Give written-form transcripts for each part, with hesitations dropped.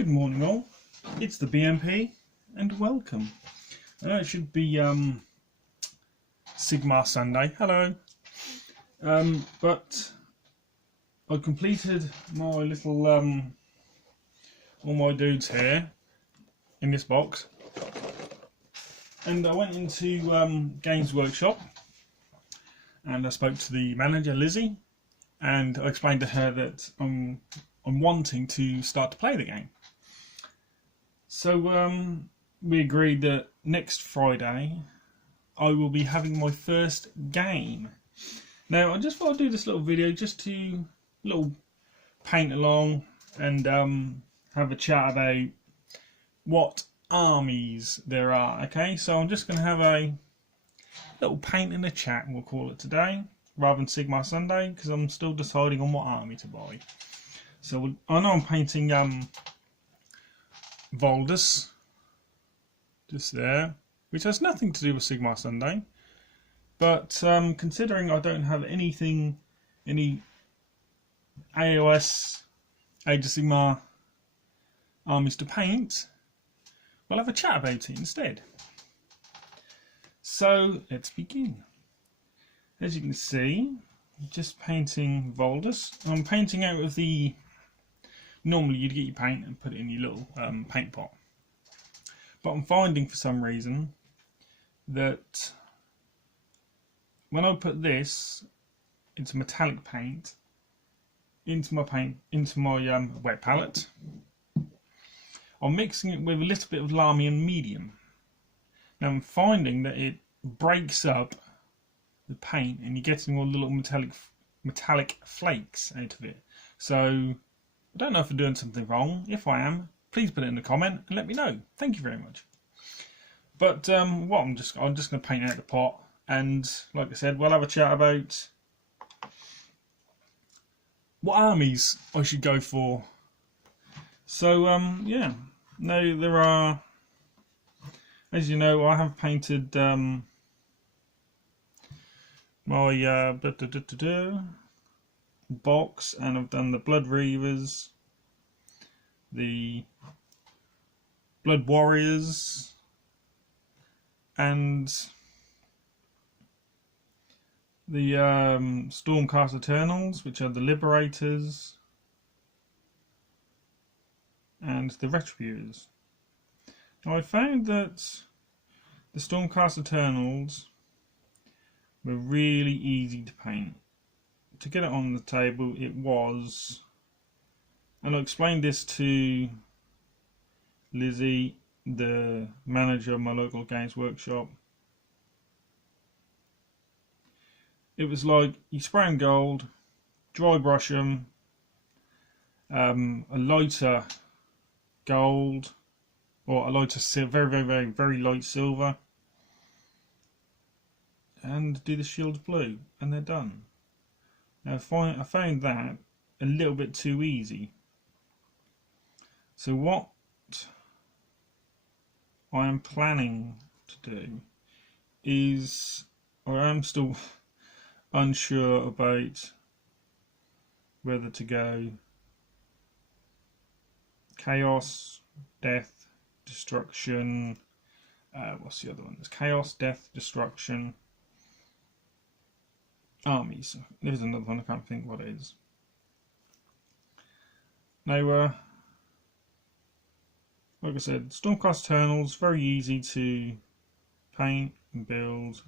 Good morning all, it's the BMP and welcome. It should be Sigmar Sunday, hello. But I completed my little, all my dudes here in this box. And I went into Games Workshop and I spoke to the manager, Lizzie, and I explained to her that I'm wanting to start to play the game. So we agreed that next Friday I will be having my first game. Now I just thought I'd do this little video just to paint along and have a chat about what armies there are. Okay, so I'm just going to have a little paint and a chat, we'll call it today, rather than Sigmar Sunday, because I'm still deciding on what army to buy. So I know I'm painting Voldus, just there, which has nothing to do with Sigmar Sunday, but considering I don't have any AOS Age of Sigmar armies to paint, we'll have a chat about it instead. So let's begin. As you can see, just painting Voldus. I'm painting out of the... Normally you'd get your paint and put it in your little paint pot. But I'm finding for some reason that when I put this into metallic paint, into my wet palette, I'm mixing it with a little bit of Lahmian medium. Now I'm finding that it breaks up the paint and you're getting all the little metallic flakes out of it. So I don't know if I'm doing something wrong. If I am, please put it in the comment and let me know. Thank you very much. But what I'm just going to paint out the pot, and like I said, we'll have a chat about what armies I should go for. So yeah, now there are, as you know, I have painted my box, and I've done the Blood Reavers, the Blood Warriors, and the Stormcast Eternals, which are the Liberators, and the Retributors. Now I found that the Stormcast Eternals were really easy to paint. To get it on the table, it was, and I explained this to Lizzie, the manager of my local Games Workshop. It was like you spray them gold, dry brush them, a lighter gold, or a lighter very light silver, and do the shields blue, and they're done. Now I found that a little bit too easy. So what I am planning to do is, or I am still unsure about whether to go Chaos, Death, Destruction, what's the other one? There's Chaos, Death, Destruction, Armies. There's another one, I can't think what it is. Now, like I said, Stormcast Eternals, very easy to paint and build.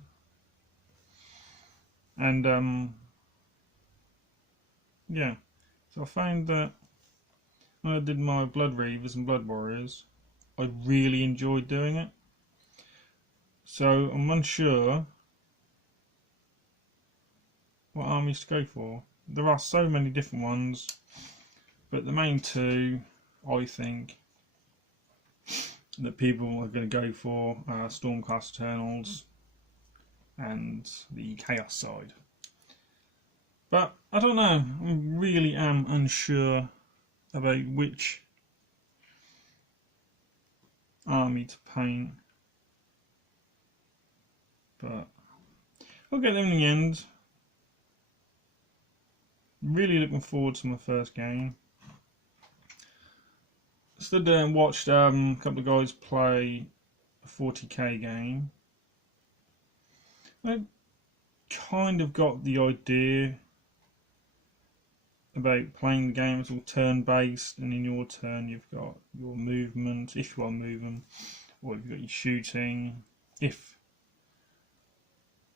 And, yeah. So I found that when I did my Blood Reavers and Blood Warriors, I really enjoyed doing it. So I'm unsure what armies to go for. There are so many different ones, but the main two I think that people are going to go for are Stormcast Eternals and the Chaos side. But I don't know, I really am unsure about which army to paint, but I'll get them in the end. Really looking forward to my first game. stood there and watched a couple of guys play a 40k game. I kind of got the idea about playing the game. It's all turn-based, and in your turn you've got your movement, if you are moving, or you've got your shooting. If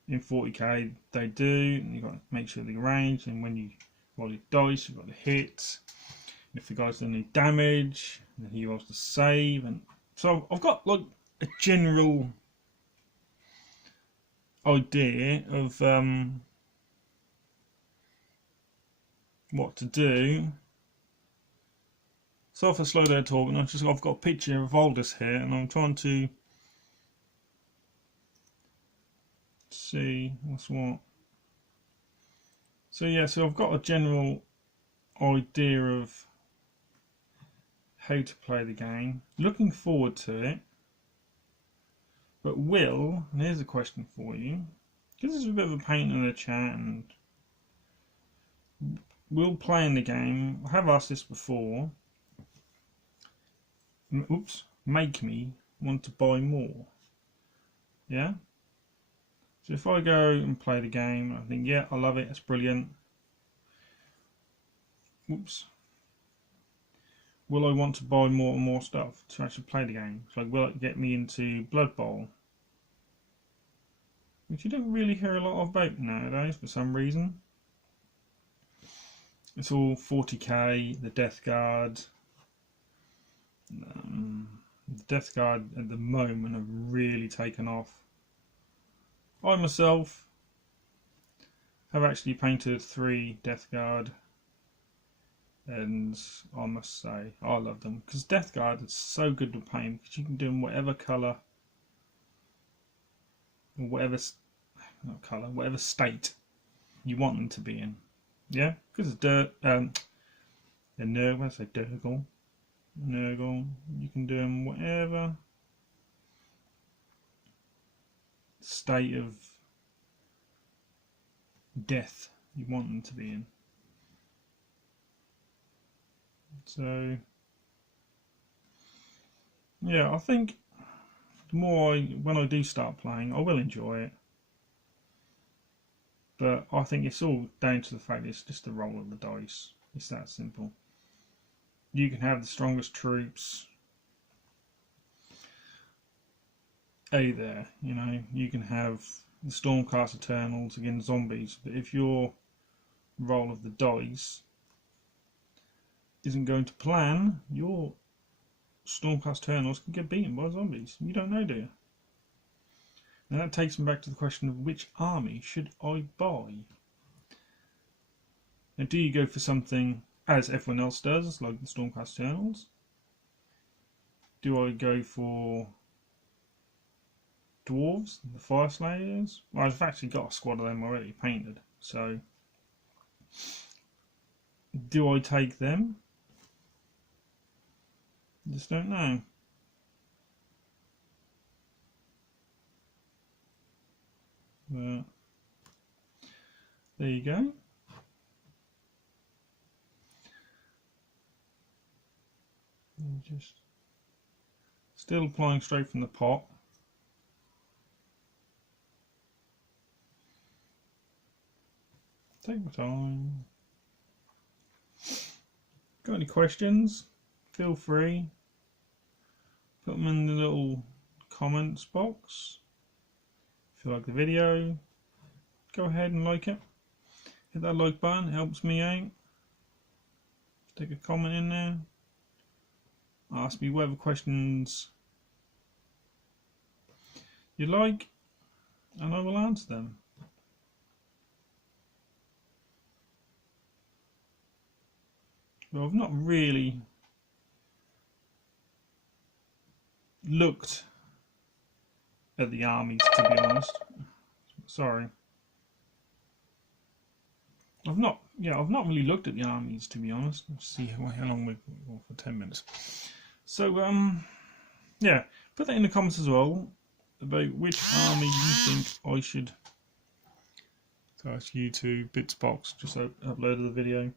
in 40k they do, and you've got to make sure they're ranged, and when you roll your dice, you've got to hit. And if the guys don't need damage, then he rolls to save. And so I've got like a general idea of what to do. So if I slow down talking, I've got a picture of Voldus here, and I'm trying to see what's what. So yeah, so I've got a general idea of how to play the game. Looking forward to it. But and here's a question for you, because there's a bit of a pain in the chat, and will playing the game, I have asked this before, make me want to buy more. Yeah? So if I go and play the game, I think, yeah, I love it, it's brilliant. Will I want to buy more and more stuff to actually play the game? So will it get me into Blood Bowl? Which you don't really hear a lot about nowadays for some reason. It's all 40k, the Death Guard. The Death Guard at the moment have really taken off. I myself have actually painted 3 Death Guard, and I must say I love them, because Death Guard is so good to paint, because you can do them whatever colour, or whatever whatever state you want them to be in. Yeah, because it's Nurgle, you can do them whatever state of death you want them to be in. So yeah, I think the more when I do start playing, I will enjoy it. But I think it's all down to the fact it's just the roll of the dice. It's that simple. You can have the strongest troops there, you know, you can have the Stormcast Eternals against zombies, but if your roll of the dice isn't going to plan, your Stormcast Eternals can get beaten by zombies. You don't know, do you? Now that takes me back to the question of which army should I buy? Now, do you go for something as everyone else does, like the Stormcast Eternals? Do I go for dwarves, the Fire Slayers? Well, I've actually got a squad of them already painted, so do I take them? Just don't know. But there you go. Just still applying straight from the pot. Take my time. Got any questions? Feel free. Put them in the little comments box. If you like the video, go ahead and like it. Hit that like button, it helps me out. Stick a comment in there. Ask me whatever questions you like, and I will answer them. Well, I've not really looked at the armies, to be honest. Sorry. I've not really looked at the armies, to be honest. Let's see how long we've got for 10 minutes. So, yeah, put that in the comments as well about which army you think I should. So that's YouTube Bitsbox, just uploaded the video.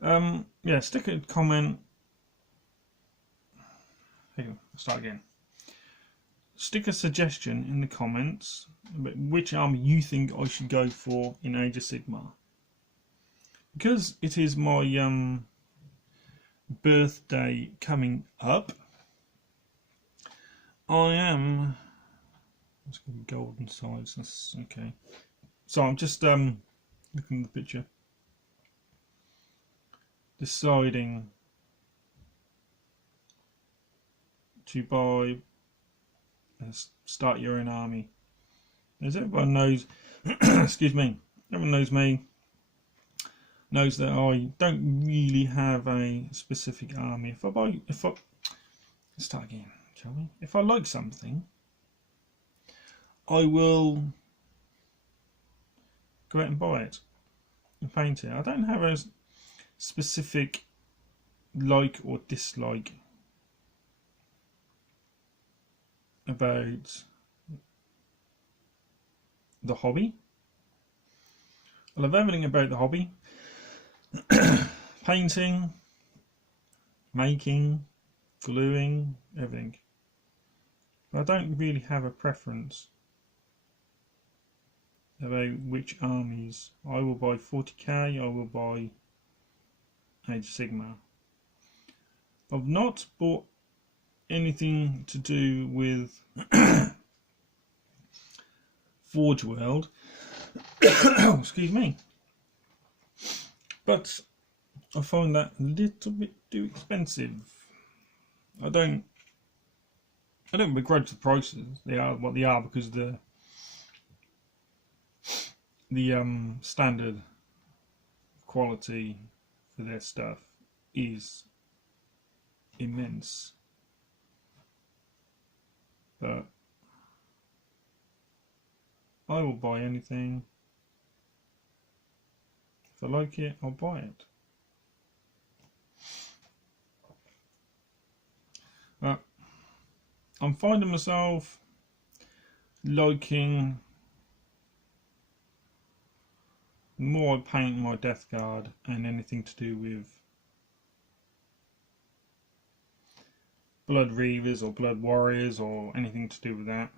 Yeah, stick a comment hang on, I'll start again. Stick a suggestion in the comments about which army you think I should go for in Age of Sigmar. Because it is my birthday coming up, I am... Let's go golden sides, that's okay. So I'm just looking at the picture. Deciding to buy... start your own army. As everyone knows, excuse me, everyone knows me, knows that I don't really have a specific army. Let's start again, shall we? If I like something, I will go out and buy it and paint it. I don't have a specific like or dislike about the hobby. I love everything about the hobby. Painting, making, gluing, everything. But I don't really have a preference about which armies. I will buy 40k, I will buy Age of Sigmar. I've not bought anything to do with Forge World. Excuse me. But I find that a little bit too expensive. I don't begrudge the prices. They are what they are because the standard quality for their stuff is immense. But I will buy anything. If I like it, I'll buy it. But I'm finding myself liking the more I paint my Death Guard and anything to do with Blood Reavers or Blood Warriors or anything to do with that.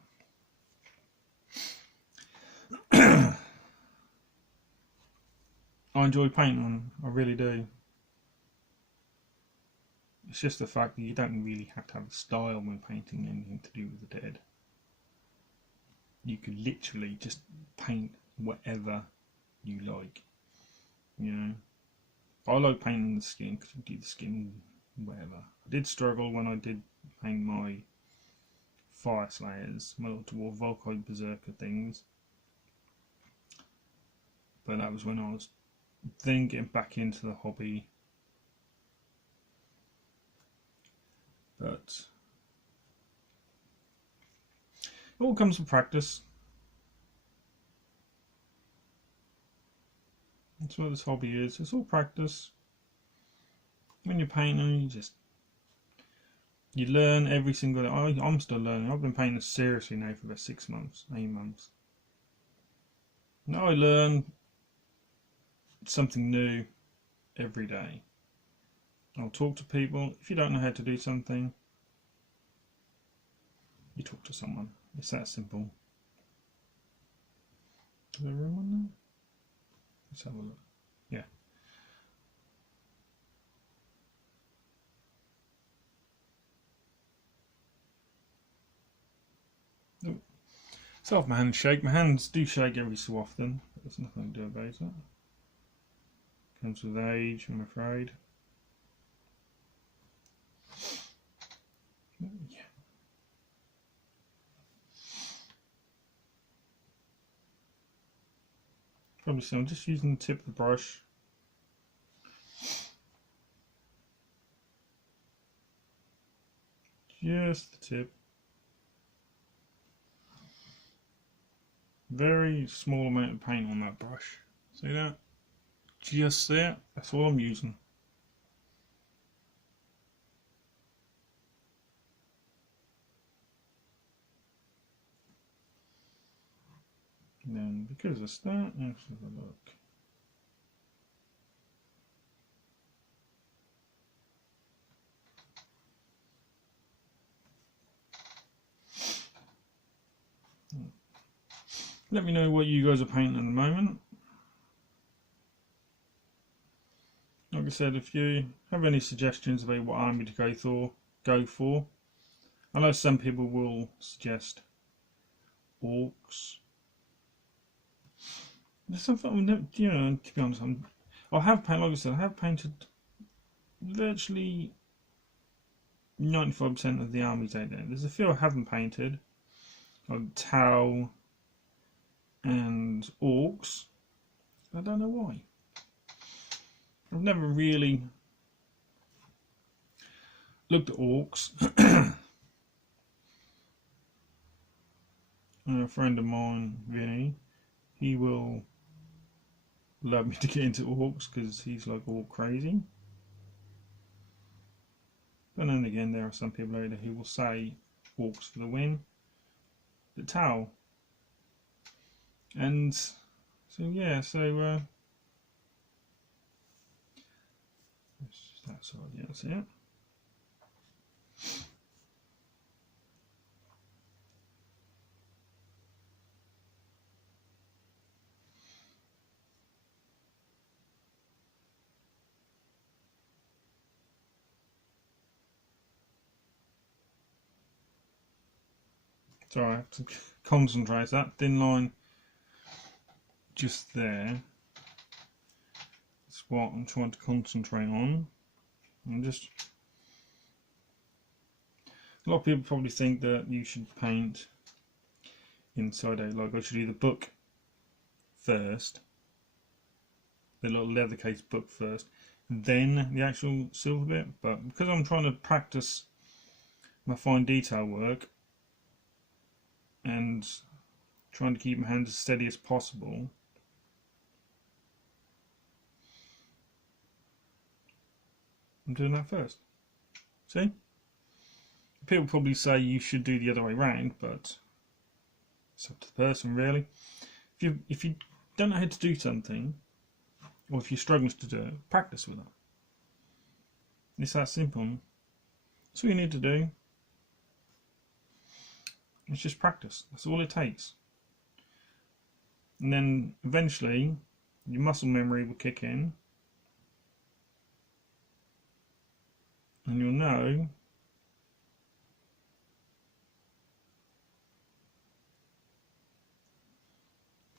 I enjoy painting them, I really do. It's just the fact that you don't really have to have a style when painting anything to do with the dead. You could literally just paint whatever you like, you know. I like painting the skin because you do the skin whatever. I did struggle when I did paint my Fire Slayers, my little Dwarf Volkite Berserker things, but that was when I was then getting back into the hobby. But it all comes from practice. That's what this hobby is. It's all practice. When you're painting, you learn every single day. I'm still learning. I've been painting seriously now for about 6 months, 8 months. Now I learn something new every day. I'll talk to people. If you don't know how to do something, you talk to someone. It's that simple. Is there room on there? Let's have a look. Yeah. Oh. So off my hands shake. My hands do shake every so often, but there's nothing to do about it. Comes with age, I'm afraid. Yeah. Probably so. I'm just using the tip of the brush. Just the tip. Very small amount of paint on that brush. See that? Just there. That's all I'm using. And then because of that, let's have a look. Let me know what you guys are painting at the moment. Like I said, if you have any suggestions about what army to go for. I know some people will suggest orcs. There's something, you know, to be honest, I have painted, like I said, I have painted virtually 95% of the armies out there. There's a few I haven't painted, like Tau and orcs. I don't know why. I've never really looked at orcs. A friend of mine, Vinny, he will love me to get into orcs because he's like all crazy. But then again, there are some people out there who will say orcs for the win. The Tau. And so yeah, so that side, yeah, that's it. Sorry, I have to concentrate. That thin line just there. That's what I'm trying to concentrate on. I'm just. A lot of people probably think that you should paint inside out, like I should do the book first, the little leather case book first, then the actual silver bit. But because I'm trying to practice my fine detail work and trying to keep my hands as steady as possible, I'm doing that first. See? People probably say you should do the other way around, but it's up to the person, really. If you don't know how to do something, or if you're struggling to do it, practice with it. It's that simple. That's all you need to do. It's just practice. That's all it takes. And then eventually your muscle memory will kick in and you'll know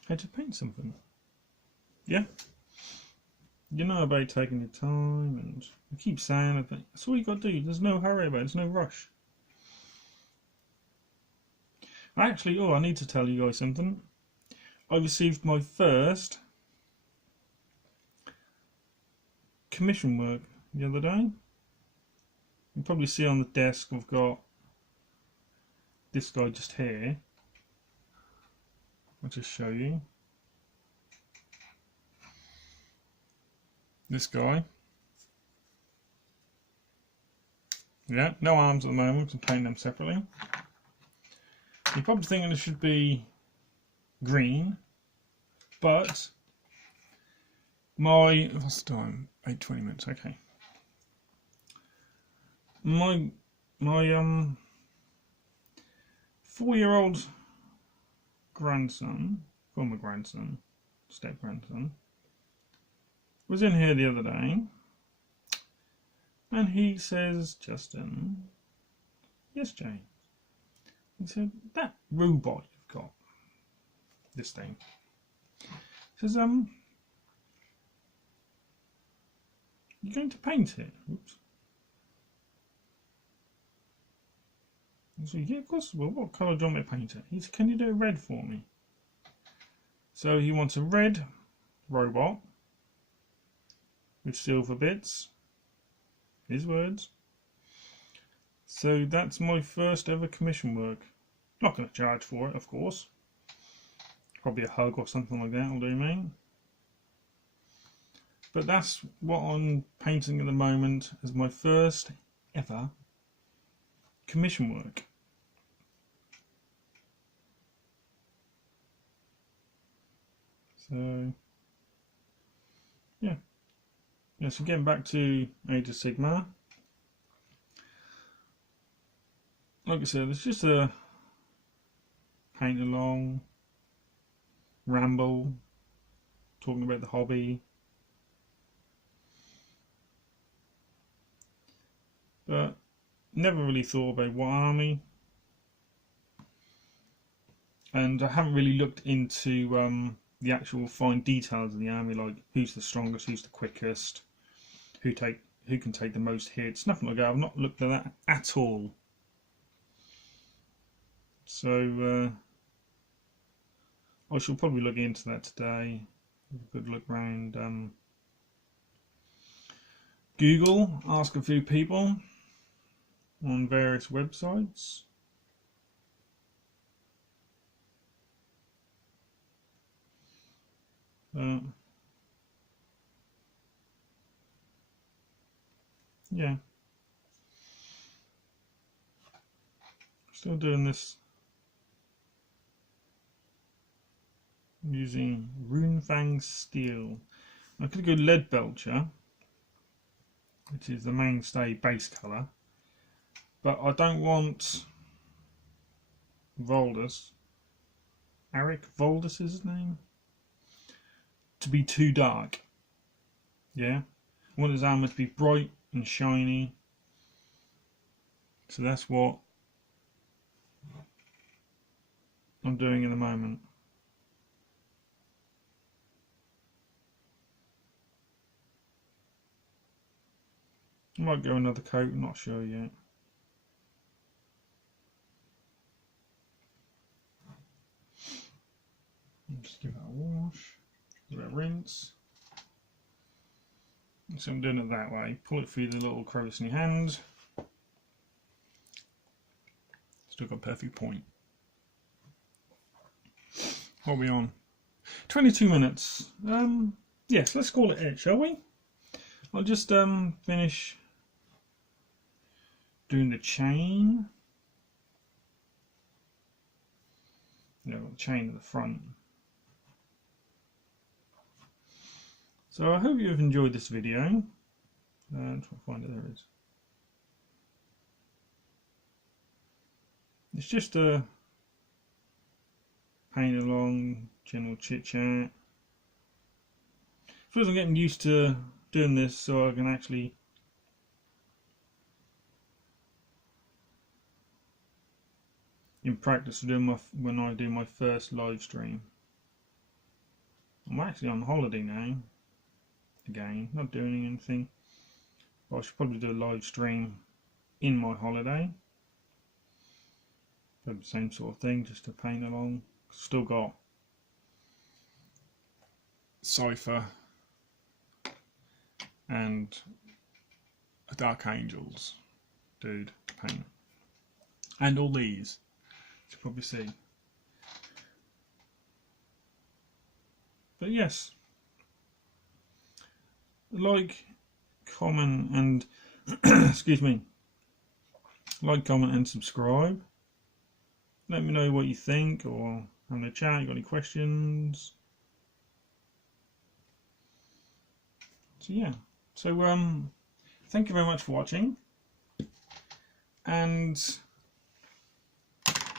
how to paint something. Yeah? You know about taking your time, and I keep saying it, that's all you got to do. There's no hurry about it, there's no rush. Actually, I need to tell you guys something. I received my first commission work the other day. You can probably see on the desk I've got this guy just here. I'll just show you. This guy. Yeah, no arms at the moment, I'm painting them separately. You're probably thinking it should be green, but what's the time? 8:20 minutes, okay. My 4-year-old grandson, former grandson, step grandson, was in here the other day, and he says, Justin, yes, Jane. He said, that robot you've got, this thing. He says, you're going to paint it? Oops. I said, yeah, of course. Well, what colour do you want me to paint it? He said, can you do a red for me? So he wants a red robot with silver bits. His words. So that's my first ever commission work. Not going to charge for it, of course. Probably a hug or something like that will do me. But that's what I'm painting at the moment as my first ever commission work. So, yeah. So getting back to Age of Sigmar. Like I said, it's just a paint along, ramble, talking about the hobby. But never really thought about what army. And I haven't really looked into the actual fine details of the army, like who's the strongest, who's the quickest, who can take the most hits, nothing like that. I've not looked at that at all. So I shall probably look into that today. Have a good look around Google, ask a few people on various websites. Yeah, still doing this using Runefang steel. I could go Leadbelcher, which is the mainstay base colour, but I don't want Voldus, Arik Voldus is his name, to be too dark. Yeah, I want his armour to be bright and shiny, so that's what I'm doing at the moment. I might go another coat, I'm not sure yet. Just give that a wash, give it a rinse. So I'm doing it that way. Pull it through the little crevice in your hand. Still got a perfect point. What are we on? 22 minutes. Yes, let's call it it, shall we? I'll just finish doing the chain. Yeah, the chain at the front. So I hope you've enjoyed this video. Try to find it, there it is. It's just a paint along, general chit chat. First, I'm getting used to doing this so I can actually in practice doing when I do my first live stream. I'm actually on holiday now. Again, not doing anything, but I should probably do a live stream in my holiday. Do the same sort of thing, just to paint along. Still got Cypher and Dark Angels, dude, paint, and all these. You can probably see. But yes. Like, comment and excuse me, like, comment and subscribe. Let me know what you think, or have a chat, you got any questions. So yeah, so thank you very much for watching, and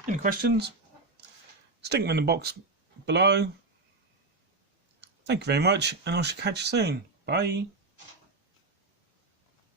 any questions, stick them in the box below. Thank you very much, and I shall catch you soon. Bye.